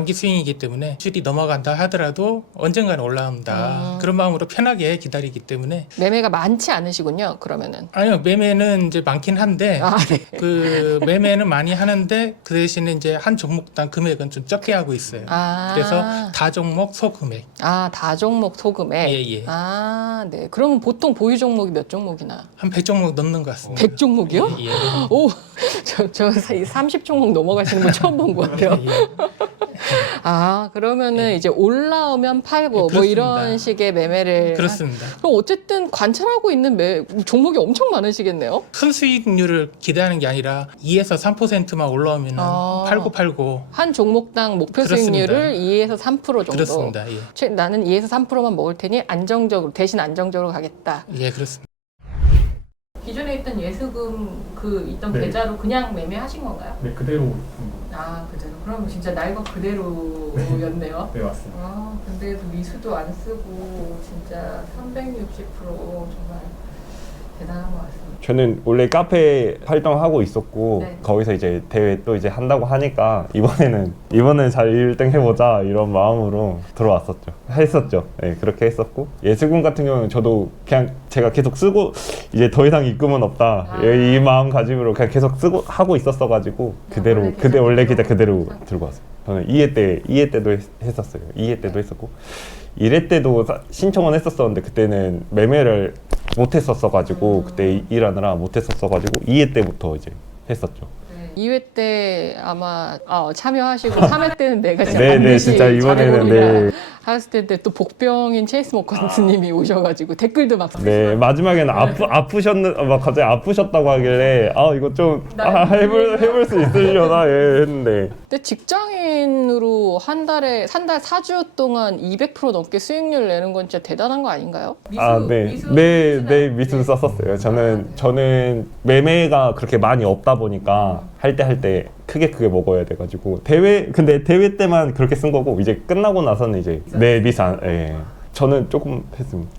단기 스윙이기 때문에 수익이 넘어간다 하더라도 언젠가는 올라온다. 그런 마음으로 편하게 기다리기 때문에. 매매가 많지 않으시군요. 그러면은. 아니요, 매매는 이제 많긴 한데 아, 네. 그 매매는 많이 하는데 그 대신에 이제 한 종목당 금액은 좀 적게 하고 있어요. 아. 그래서 다 종목 소금액. 아, 다 종목 소금액. 예. 아, 네. 그러면 보통 보유 종목이 몇 종목이나? 한 100종목 넘는 것 같습니다. 100종목이요? 예. 오, 저 30종목 넘어가시는 거 처음 본 것 같아요. 예. 아, 그러면은 예. 이제 올라오면 팔고 뭐 그렇습니다. 이런 식의 매매를. 그렇습니다. 그럼 어쨌든 관찰하고 있는 종목이 엄청 많으시겠네요? 큰 수익률을 기대하는 게 아니라 2에서 3%만 올라오면 아. 팔고 한 종목당 목표 그렇습니다. 수익률을 2에서 3% 정도. 그렇습니다. 예. 나는 2에서 3%만 먹을 테니 대신 안정적으로 가겠다. 예, 그렇습니다. 기존에 있던 예수금 있던 네. 계좌로 그냥 매매하신 건가요? 네, 그대로 있습니다. 아, 그대로. 그럼 진짜 날과 그대로였네요. 네, 맞습니다. 아, 근데도 미수도 안 쓰고 진짜 360% 정말 대단한 것 같습니다. 저는 원래 카페 활동하고 있었고 네. 거기서 이제 대회 또 이제 한다고 하니까 이번엔 잘 1등 해보자 이런 마음으로 했었죠. 네, 그렇게 했었고 예수금 같은 경우는 저도 그냥 제가 계속 쓰고 이제 더 이상 입금은 없다 아. 이 마음가짐으로 그냥 계속 쓰고 하고 있었어가지고 원래 계좌 그대로 들고 왔어요. 저는 2회 때도 했었어요. 2회 때도 했었고 1회 때도 신청은 했었었는데 그때는 매매를 못 했었어가지고 그때 일하느라 못 했었어가지고 2회 때부터 이제 했었죠. 2회 때 아마 참여하시고 3회 때는 내가 진짜 네, 반드시 진짜 이번에는 잘해보리라 하셨을 때 또 복병인 체이스 모컨스님이 오셔가지고 댓글도 막 네, 마지막에는 막 갑자기 아프셨다고 하길래 이거 좀 해볼 수 있으려나 했는데 근데 직장인으로 한 달에 4주 동안 200% 넘게 수익률 내는 건 진짜 대단한 거 아닌가요? 네, 미수 썼었어요. 저는 매매가 그렇게 많이 없다 보니까 할 때 크게 먹어야 돼가지고 근데 대회 때만 그렇게 쓴 거고 이제 끝나고 나서는 이제 미수 저는 조금 했습니다.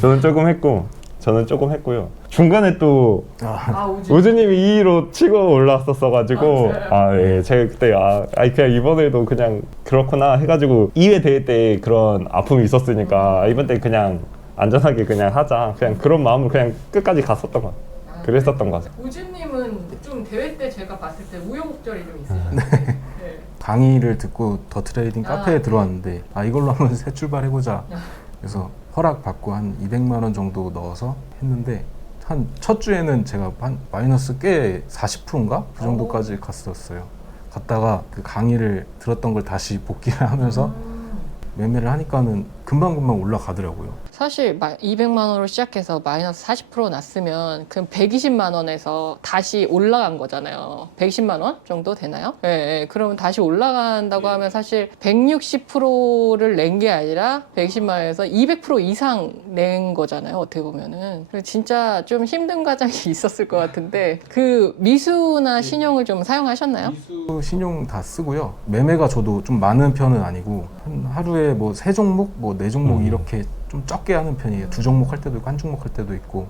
저는 조금 했고요. 중간에 또 우주님이 2위로 치고 올라왔었어가지고 제가 그때 그냥 이번에도 그냥 그렇구나 해가지고 2회 대회 때 그런 아픔이 있었으니까 이번 때 그냥 안전하게 그냥 하자 그냥 그런 마음으로 그냥 끝까지 갔었던 것 같아요. 그랬었던 것 같아요. 우주님은 좀 대회 때 제가 봤을 때 우여곡절이 좀 있으셨는데 네. 강의를 듣고 더 트레이딩 카페에 들어왔는데 이걸로 한번 새 출발해보자. 그래서 허락 받고 한 200만 원 정도 넣어서 했는데 한 첫 주에는 제가 한 마이너스 꽤 40%인가? 그 정도까지 갔었어요. 갔다가 그 강의를 들었던 걸 다시 복기를 하면서 매매를 하니까는 금방 올라가더라고요. 사실 200만 원으로 시작해서 마이너스 40% 났으면 그럼 120만 원에서 다시 올라간 거잖아요. 120만 원 정도 되나요? 예. 그러면 다시 올라간다고 하면 사실 160%를 낸 게 아니라 120만 원에서 200% 이상 낸 거잖아요. 어떻게 보면은. 그래서 진짜 좀 힘든 과정이 있었을 것 같은데 그 미수나 신용을 좀 사용하셨나요? 미수 신용 다 쓰고요. 매매가 저도 좀 많은 편은 아니고 한 하루에 뭐 3종목, 뭐 4종목 이렇게 좀 적게 하는 편이에요. 2종목 할 때도 있고 1종목 할 때도 있고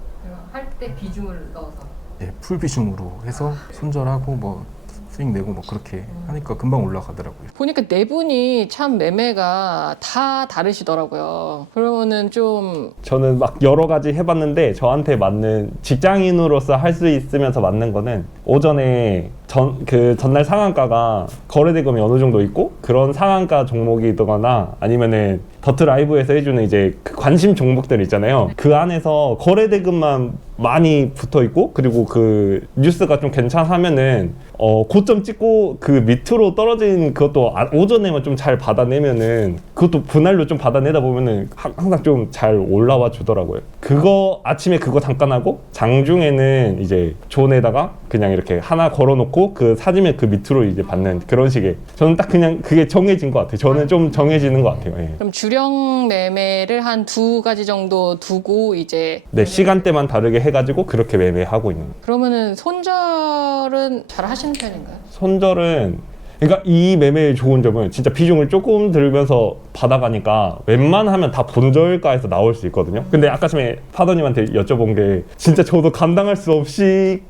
할 때 비중을 넣어서 풀 비중으로 해서 손절하고 뭐 수익 내고 뭐 그렇게 하니까 금방 올라가더라고요. 보니까 네 분이 참 매매가 다 다르시더라고요. 그러면은 좀 저는 막 여러 가지 해봤는데 저한테 맞는 직장인으로서 할 수 있으면서 맞는 거는 오전에 전날 상한가가 거래 대금이 어느 정도 있고 그런 상한가 종목이거나 아니면은 더트 라이브에서 해주는 이제 그 관심 종목들 있잖아요. 그 안에서 거래 대금만 많이 붙어 있고 그리고 그 뉴스가 좀 괜찮으면은 고점 찍고 그 밑으로 떨어진 그것도 오전에만 좀 잘 받아내면은 그것도 분할로 좀 받아내다 보면은 항상 좀 잘 올라와 주더라고요. 아침에 그거 잠깐 하고 장중에는 이제 존에다가 그냥 이렇게 하나 걸어놓고 그 사지면 그 밑으로 이제 받는 그런 식의 저는 딱 그냥 그게 정해진 것 같아요. 저는 좀 정해지는 것 같아요. 예. 그럼 주력 매매를 한 2가지 정도 두고 이제 시간대만 다르게 해가지고 그렇게 매매하고 있는 거예요. 그러면은 손절은 잘 하시는 편인가요? 손절은 그러니까 이 매매의 좋은 점은 진짜 비중을 조금 들면서 받아가니까 웬만하면 다 본저일가에서 나올 수 있거든요. 근데 아까 전에 파더님한테 여쭤본 게 진짜 저도 감당할 수 없을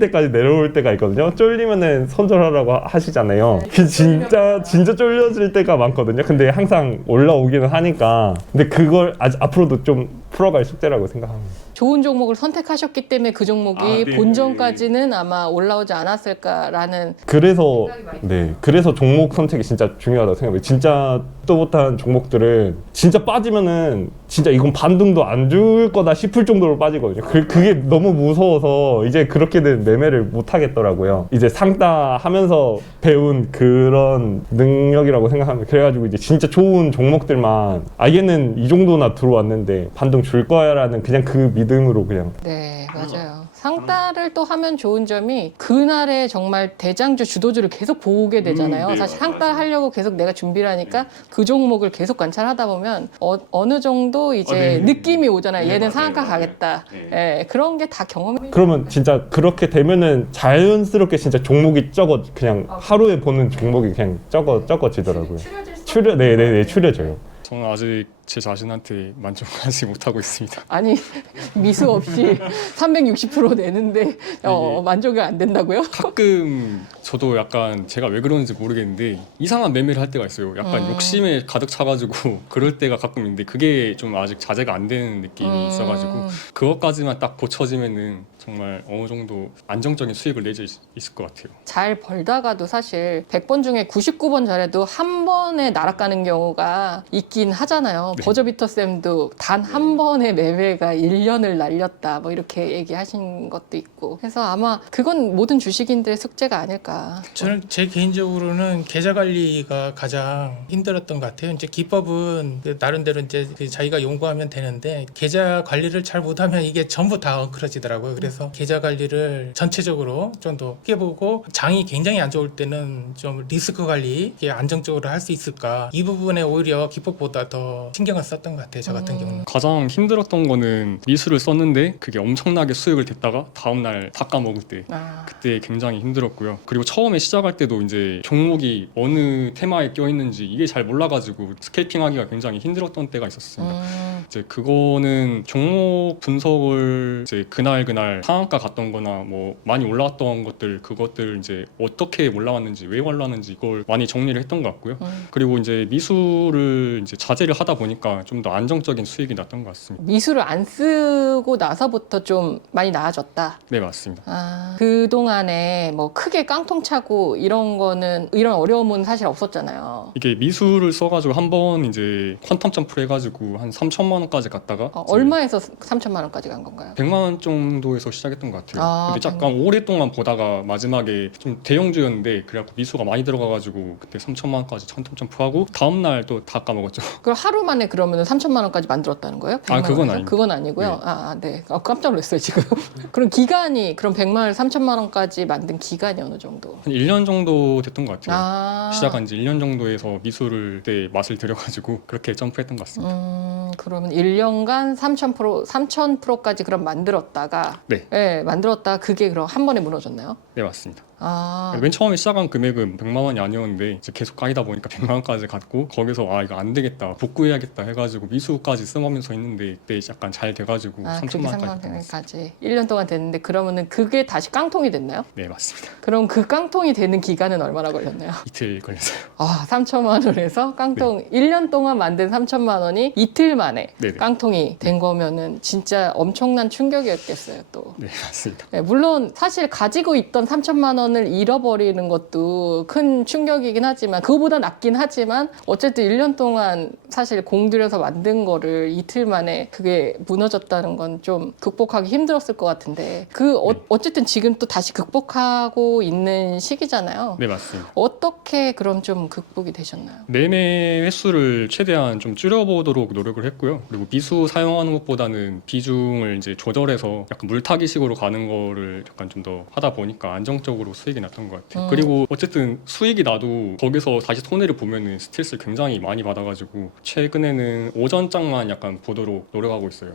때까지 내려올 때가 있거든요. 쫄리면은 손절하라고 하시잖아요. 그 진짜 쫄려질 때가 많거든요. 근데 항상 올라오기는 하니까. 근데 그걸 앞으로도 좀 풀어갈 숙제라고 생각합니다. 좋은 종목을 선택하셨기 때문에 그 종목이 네. 본전까지는 아마 올라오지 않았을까라는. 그래서 그래서 종목 선택이 진짜 중요하다고 생각해요. 진짜 또 못한 종목들은 진짜 빠지면은 진짜 이건 반등도 안 줄 거다 싶을 정도로 빠지거든요. 그게 너무 무서워서 이제 그렇게는 매매를 못 하겠더라고요. 이제 상따 하면서 배운 그런 능력이라고 생각합니다. 그래가지고 이제 진짜 좋은 종목들만 얘는 이 정도나 들어왔는데 반등 줄 거야라는 그냥 그 믿음으로 그냥. 네, 맞아요. 상따를 또 하면 좋은 점이 그날에 정말 대장주 주도주를 계속 보게 되잖아요. 네, 사실 맞아요. 상따를 하려고 계속 내가 준비를 하니까 그 종목을 계속 관찰하다 보면 어느 정도 이제 네. 느낌이 오잖아요. 네, 얘는 맞아요, 상한가 맞아요. 가겠다. 네. 예, 그런 게 다 경험이. 그러면 진짜 그렇게 되면은 자연스럽게 진짜 종목이 그냥 하루에 보는 종목이 그냥 적어지더라고요. 추려져요. 저는 아직 제 자신한테 만족하지 못하고 있습니다. 아니 미수 없이 360% 내는데 만족이 안 된다고요? 가끔 저도 약간 제가 왜 그러는지 모르겠는데 이상한 매매를 할 때가 있어요. 약간 욕심에 가득 차가지고 그럴 때가 가끔 있는데 그게 좀 아직 자제가 안 되는 느낌이 있어가지고 그것까지만 딱 고쳐지면은 정말 어느 정도 안정적인 수익을 내줄 수 있을 것 같아요. 잘 벌다가도 사실 100번 중에 99번 잘해도 한 번에 날아가는 경우가 있긴 하잖아요. 네. 버저비터 쌤도 단 한 번의 매매가 1년을 날렸다 뭐 이렇게 얘기하신 것도 있고 그래서 아마 그건 모든 주식인들의 숙제가 아닐까. 저는 제 개인적으로는 계좌 관리가 가장 힘들었던 것 같아요. 이제 기법은 나름대로 이제 자기가 연구하면 되는데 계좌 관리를 잘 못하면 이게 전부 다 엉클어지더라고요. 그래서 계좌 관리를 전체적으로 좀 더 크게 보고 장이 굉장히 안 좋을 때는 좀 리스크 관리 이게 안정적으로 할 수 있을까 이 부분에 오히려 기법보다 더 신경을 썼던 것 같아요. 저 같은 경우는. 가장 힘들었던 거는 미수를 썼는데 그게 엄청나게 수익을 냈다가 다음날 다 까먹을 때 그때 굉장히 힘들었고요. 그리고 처음에 시작할 때도 이제 종목이 어느 테마에 껴있는지 이게 잘 몰라가지고 스케이핑하기가 굉장히 힘들었던 때가 있었습니다. 이제 그거는 종목 분석을 이제 그날 상한가 갔던 거나 뭐 많이 올라왔던 그것들 이제 어떻게 올라왔는지 왜 올라왔는지 이걸 많이 정리를 했던 것 같고요. 그리고 이제 미수를 이제 자제를 하다 보니까 좀 더 안정적인 수익이 났던 것 같습니다. 미수를 안 쓰고 나서부터 좀 많이 나아졌다. 네, 맞습니다. 그동안에 뭐 크게 깡통 차고 이런 어려움은 사실 없었잖아요. 이게 미수를 써가지고 한번 이제 퀀텀 점프를 해가지고 한 3천만 원까지 갔다가 얼마에서 3천만 원까지 간 건가요? 100만 원 정도에서 시작했던 것 같아요. 아, 근데 잠깐 오랫동안 보다가 마지막에 좀 대형주였는데 그래갖고 미수가 많이 들어가가지고 그때 3천만 원까지 퀀텀 점프하고 다음날 또 다 까먹었죠. 그럼 하루 만에 그러면 3천만 원까지 만들었다는 거예요? 100만 그건 원에서? 아닙니다. 그건 아니고요. 네. 깜짝 놀랐어요 지금. 그럼 기간이 그럼 100만 원, 3천만 원까지 만든 기간이 어느 정도? 한 1년 정도 됐던 것 같아요. 시작한 아, 지 1년 정도에서 미수를 때 맛을 들여가지고 그렇게 점프했던 것 같습니다. 그러면 1년간 3,000%까지 그럼 만들었다가 네. 만들었다가 그게 그럼 한 번에 무너졌나요? 네, 맞습니다. 아, 맨 처음에 시작한 금액은 100만 원이 아니었는데 이제 계속 까이다 보니까 100만 원까지 갔고 거기서 이거 안 되겠다 복구해야겠다 해가지고 미수까지 쓰면서 했는데 그때 약간 잘 돼가지고 3천만 원까지 됐어요. 3천까지 1년 동안 됐는데 그러면은 그게 다시 깡통이 됐나요? 네, 맞습니다. 그럼 그 깡통이 되는 기간은 얼마나 걸렸나요? 이틀 걸렸어요. 3천만 원에서 깡통 1년 동안 만든 3천만 원이 이틀 만에 네네. 깡통이 된 거면은 진짜 엄청난 충격이었겠어요 또. 네, 맞습니다. 네, 물론 사실 가지고 있던 3천만 원을 잃어버리는 것도 큰 충격이긴 하지만 그거보다 낫긴 하지만 어쨌든 1년 동안 사실 공들여서 만든 거를 이틀 만에 그게 무너졌다는 건 좀 극복하기 힘들었을 것 같은데 어쨌든 지금 또 다시 극복하고 있는 시기잖아요. 네, 맞습니다. 어떻게 그럼 좀 극복이 되셨나요? 매매 횟수를 최대한 좀 줄여보도록 노력을 했고요. 그리고 미수 사용하는 것보다는 비중을 이제 조절해서 약간 물타기식으로 가는 거를 약간 좀 더 하다 보니까 안정적으로 수익이 났던 것 같아요. 그리고 어쨌든 수익이 나도 거기서 다시 손해를 보면은 스트레스를 굉장히 많이 받아가지고 최근에는 오전장만 약간 보도록 노력하고 있어요.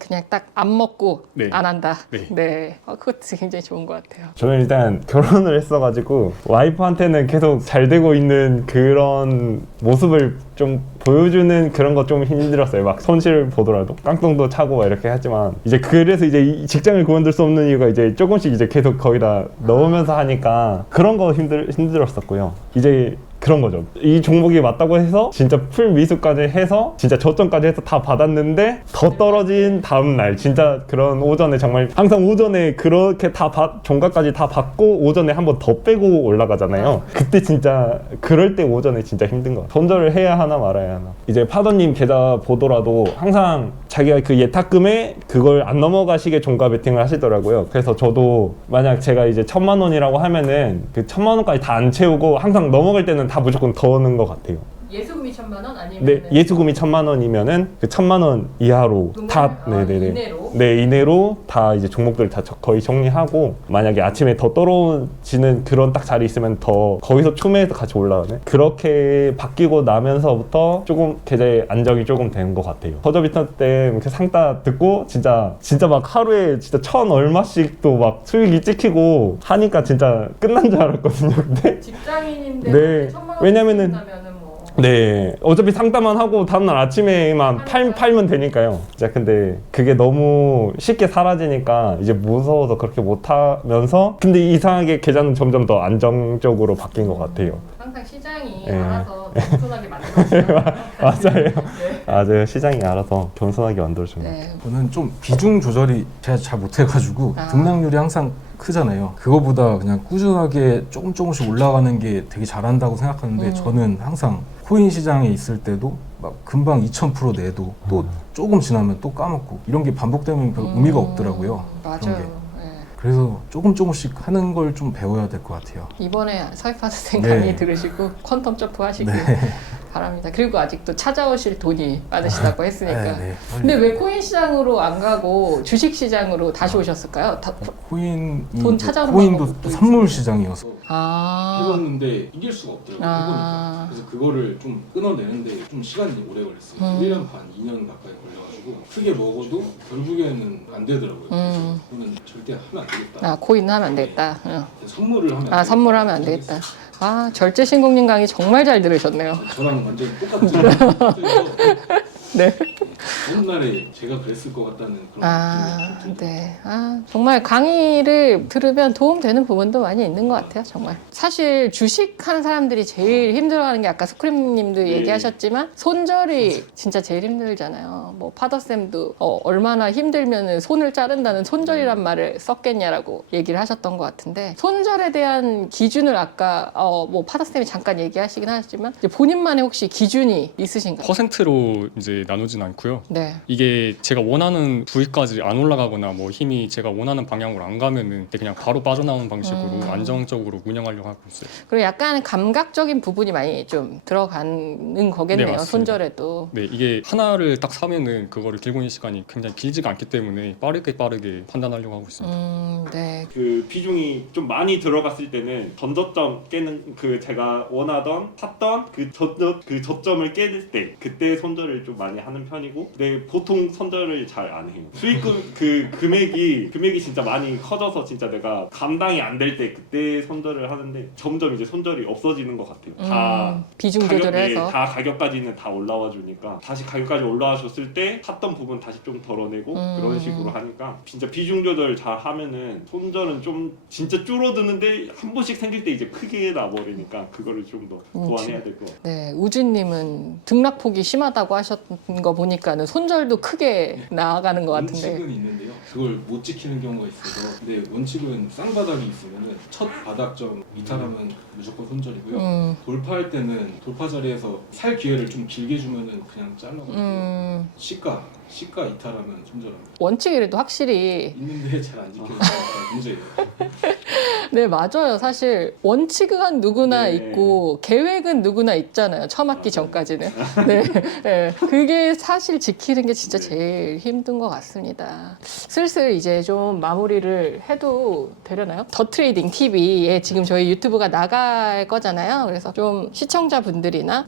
그냥 딱 안 먹고 네. 안 한다. 네. 네. 그것도 굉장히 좋은 것 같아요. 저는 일단 결혼을 했어가지고 와이프한테는 계속 잘 되고 있는 그런 모습을 좀 보여주는 그런 거 좀 힘들었어요. 막 손실 보더라도 깡통도 차고 막 이렇게 하지만 이제 그래서 이제 이 직장을 그만둘 수 없는 이유가 이제 조금씩 이제 계속 거기다 넣으면서 하니까 그런 거 힘들었었고요. 이제 그런 거죠. 이 종목이 맞다고 해서 진짜 풀 미수까지 해서 진짜 저점까지 해서 다 받았는데 더 떨어진 다음 날 진짜 그런 오전에 정말 항상 오전에 그렇게 다 종가까지 다 받고 오전에 한 번 더 빼고 올라가잖아요. 그때 진짜 그럴 때 오전에 진짜 힘든 거. 손절을 해야 하나 말아야 하나. 이제 파더님 계좌 보더라도 항상 자기가 그 예탁금에 그걸 안 넘어가시게 종가 베팅을 하시더라고요. 그래서 저도 만약 제가 이제 1,000만 원이라고 하면은 그 1,000만 원까지 다 안 채우고 항상 넘어갈 때는 다 무조건 더 넣는 것 같아요. 예수금이 1,000만 원 아니면 네, 예수금이 1,000만 원이면은 그 1,000만 원 이하로 다 네네네. 이내로? 네, 이내로 다 이제 종목들 다 거의 정리하고 만약에 아침에 더 떨어지는 그런 딱 자리 있으면 더 거기서 추매해서 같이 올라가네. 그렇게 바뀌고 나면서부터 조금 계좌에 안정이 조금 되는 것 같아요. 서저비터 때 이렇게 상따 듣고 진짜 막 하루에 진짜 1,000 얼마씩도 막 수익이 찍히고 하니까 진짜 끝난 줄 알았거든요. 근데 직장인인데 네. 1,000만 원 왜냐면은 쓰신다면은 뭐 네, 어차피 상담만 하고 다음날 아침에만 팔면 되니까요. 진짜 근데 그게 너무 쉽게 사라지니까 이제 무서워서 그렇게 못하면서 근데 이상하게 계좌는 점점 더 안정적으로 바뀐 것 같아요. 항상 시장이 네. 알아서 겸손하게 만들어주잖아요. 맞아요. 맞아요. 시장이 알아서 겸손하게 만들어줍니다. 네. 저는 좀 비중 조절이 제가 잘 못해가지고 등락률이 항상 크잖아요. 그거보다 그냥 꾸준하게 조금씩 올라가는 게 되게 잘한다고 생각하는데 저는 항상 코인 시장에 있을 때도 막 금방 2000% 내도 또 조금 지나면 또 까먹고 이런 게 반복되면 별 의미가 없더라고요. 그런 게. 맞아요. 네. 그래서 조금씩 하는 걸 좀 배워야 될 것 같아요. 이번에 서희파트생 네. 강의 들으시고 퀀텀 점프 하시길 바랍니다. 그리고 아직도 찾아오실 돈이 많으시다고 했으니까. 네. 근데 왜 코인 시장으로 안 가고 주식 시장으로 다시 오셨을까요? 코인이 돈 찾아오는 코인도 방법도 또 선물 시장이어서 해봤는데 이길 수가 없더라고요. 아. 해보니까. 그래서 그거를 좀 끊어내는데 좀 시간이 오래 걸렸어요. 1년 반, 2년 가까이 걸려가지고 크게 먹어도 결국에는 안 되더라고요. 그래서 그거는 절대 하면 안 되겠다. 코인 하면 안 되겠다. 응. 선물을 하면 안 되겠다. 선물하면 안 되겠다. 절제신공님 강의 정말 잘 들으셨네요. 저랑 완전 똑같죠. 네. 어느 날에 제가 그랬을 것 같다는 그런 느낌이 좀 들어요. 네. 정말 강의를 들으면 도움되는 부분도 많이 있는 것 같아요, 정말. 사실 주식 하는 사람들이 제일 힘들어하는 게 아까 스크림님도 얘기하셨지만 손절이 진짜 제일 힘들잖아요. 뭐 파더쌤도 얼마나 힘들면은 손을 자른다는 손절이란 말을 썼겠냐라고 얘기를 하셨던 것 같은데 손절에 대한 기준을 아까 뭐 파더쌤이 잠깐 얘기하시긴 하셨지만 이제 본인만의 혹시 기준이 있으신가요? 퍼센트로 이제 나누진 않고요. 네. 이게 제가 원하는 부위까지 안 올라가거나 뭐 힘이 제가 원하는 방향으로 안 가면은 그냥 바로 빠져나오는 방식으로 안정적으로 운영하려고 하고 있어요. 그리고 약간 감각적인 부분이 많이 좀 들어가는 거겠네요. 네, 맞습니다. 손절에도. 네, 이게 하나를 딱 사면은 그거를 들고 있는 시간이 굉장히 길지가 않기 때문에 빠르게 판단하려고 하고 있습니다. 네. 그 비중이 좀 많이 들어갔을 때는 전저점 깨는 그 제가 원하던 샀던 그 저점을 깰 때 그때 손절을 좀 많이 하는 편이고 근데 보통 손절을 잘 안 해요. 수익금 그 금액이 진짜 많이 커져서 진짜 내가 감당이 안 될 때 그때 손절을 하는데 점점 이제 손절이 없어지는 것 같아요. 다 비중 조절해서. 다 가격까지는 다 올라와 주니까 다시 가격까지 올라와 줬을 때 샀던 부분 다시 좀 덜어내고 그런 식으로 하니까 진짜 비중 조절 잘 하면은 손절은 좀 진짜 줄어드는데 한 번씩 생길 때 이제 크게 나버리니까 그거를 좀 더 보완해야 될 것 같아요. 네, 우진님은 등락폭이 심하다고 하셨던 거 보니까는 손절도 크게 나아가는 것 같은데. 원칙은 있는데요. 그걸 못 지키는 경우가 있어서 근데 원칙은 쌍바닥이 있으면은 첫 바닥점 이탈하면 무조건 손절이고요. 돌파할 때는 돌파 자리에서 살 기회를 좀 길게 주면은 그냥 잘라버리고요. 시가 이탈하면 손절합니다. 원칙이라도 확실히 있는데 잘 안 지켜서 문제예요. 네, 맞아요. 사실 원칙은 누구나 네. 있고 계획은 누구나 있잖아요. 처음 학기 전까지는. 네, 네. 그게 사실 지키는 게 진짜 제일 힘든 것 같습니다. 슬슬 이제 좀 마무리를 해도 되려나요? 더 트레이딩 TV에 지금 저희 유튜브가 나갈 거잖아요. 그래서 좀 시청자분들이나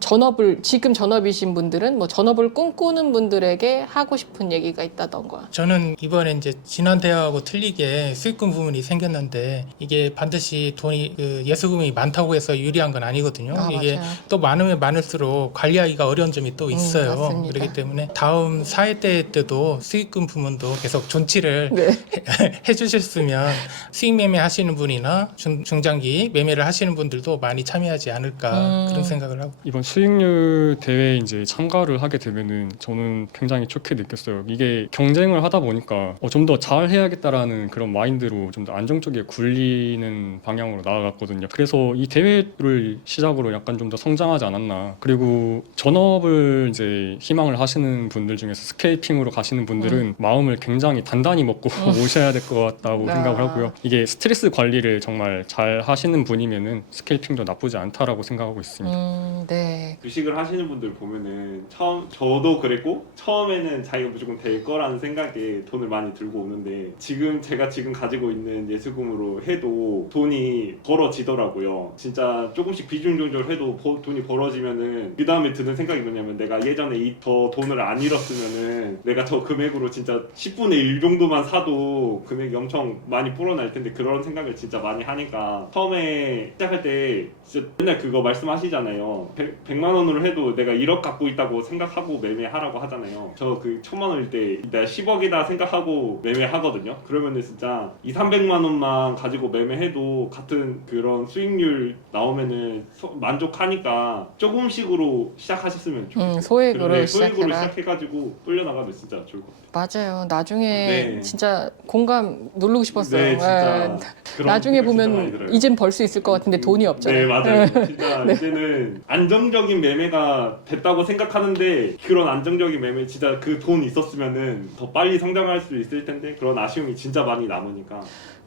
지금 전업이신 분들은 뭐 전업을 꿈꾸는 분들에게 하고 싶은 얘기가 있다던가. 저는 이번에 이제 지난 대회하고 틀리게 수익금 부분이 생겼는데 이게 반드시 돈이 예수금이 많다고 해서 유리한 건 아니거든요. 아, 이게 맞아요. 또 많으면 많을수록 관리하기가 어려운 점이 또 있어요. 맞습니다. 그렇기 때문에 다음 사회 때도 수익금 부분도 계속 존치를 네. 해주셨으면 수익 매매 하시는 분이나 중장기 매매를 하시는 분들도 많이 참여하지 않을까 그런 생각을 하고. 이번 수익률 대회에 이제 참가를 하게 되면은 저는 굉장히 좋게 느꼈어요. 이게 경쟁을 하다 보니까 좀 더 잘 해야겠다라는 그런 마인드로 좀 더 안정적이게 굴리는 방향으로 나아갔거든요. 그래서 이 대회를 시작으로 약간 좀 더 성장하지 않았나. 그리고 전업을 이제 희망을 하시는 분들 중에서 스케이핑으로 가시는 분들은 마음을 굉장히 단단히 먹고 오셔야 될 것 같다고 생각을 하고요. 이게 스트레스 관리를 정말 잘 하시는 분이면은 스케이핑도 나쁘지 않다라고 생각하고 있습니다. 네. 주식을 하시는 분들 보면은 저도 그랬고 처음에는 자기가 무조건 될 거라는 생각에 돈을 많이 들고 오는데 제가 지금 가지고 있는 예수금으로 해도 돈이 벌어지더라고요. 진짜 조금씩 비중 조절해도 돈이 벌어지면은 그 다음에 드는 생각이 뭐냐면 내가 예전에 더 돈을 안 잃었으면은 내가 저 금액으로 진짜 10분의 1 정도만 사도 금액이 엄청 많이 불어날 텐데 그런 생각을 진짜 많이 하니까 처음에 시작할 때 진짜 맨날 그거 말씀하시잖아요. 100만 원으로 해도 내가 1억 갖고 있다고 생각하고 매매하라고 하잖아요. 저 그 1000만 원일 때 내가 10억이다 생각하고 매매하거든요. 그러면은 진짜 200~300만 원만 가지고 매매해도 같은 그런 수익률 나오면은 만족하니까 조금씩으로 시작하셨으면 좋겠어요. 소액으로 소액으로 시작해라. 시작해가지고 불려나가면 진짜 좋을 것 같아요. 맞아요. 나중에 네. 진짜 공감 누르고 싶었어요. 네, 진짜 네. 그런 나중에 생각 진짜 많이 보면 들어요. 이젠 벌 수 있을 것 같은데 돈이 없잖아요. 네, 맞아요. 진짜 이제는 안정적인 매매가 됐다고 생각하는데 그런 안정적인 매매 진짜 그 돈 있었으면은 더 빨리 성장할 수 있을 텐데 그런 아쉬움이 진짜 많이 남으니까.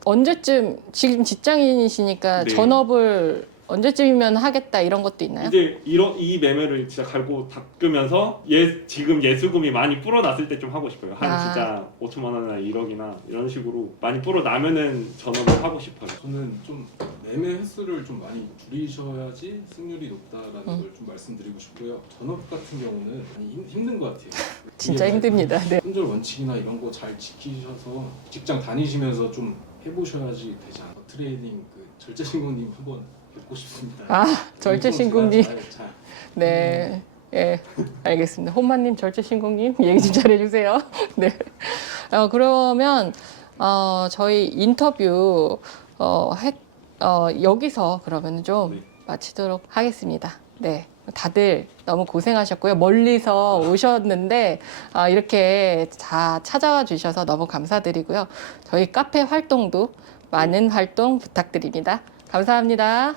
언제쯤 지금 직장인이시니까 네. 전업을 언제쯤이면 하겠다 이런 것도 있나요? 이제 이 매매를 진짜 갈고 닦으면서 지금 예수금이 많이 불어났을 때 좀 하고 싶어요. 한 진짜 5천만 원이나 1억이나 이런 식으로 많이 불어나면은 전업을 하고 싶어요. 저는 좀 매매 횟수를 좀 많이 줄이셔야지 승률이 높다라는 걸 좀 말씀드리고 싶고요. 전업 같은 경우는 많이 힘든 것 같아요. 진짜 이게 힘듭니다. 네. 손절 원칙이나 이런 거 잘 지키셔서 직장 다니시면서 좀 해보셔야지 되지 않아. 트레이딩 그 절제신고님 한번 뵙고 싶습니다. 아, 절제신고님. 잘 네. 예, 알겠습니다. 혼마님, 절제신공님 얘기 좀 잘해주세요. 네. 그러면 저희 인터뷰 여기서 그러면 좀 마치도록 하겠습니다. 네. 다들 너무 고생하셨고요. 멀리서 오셨는데 이렇게 다 찾아와 주셔서 너무 감사드리고요. 저희 카페 활동도 많은 활동 부탁드립니다. 감사합니다.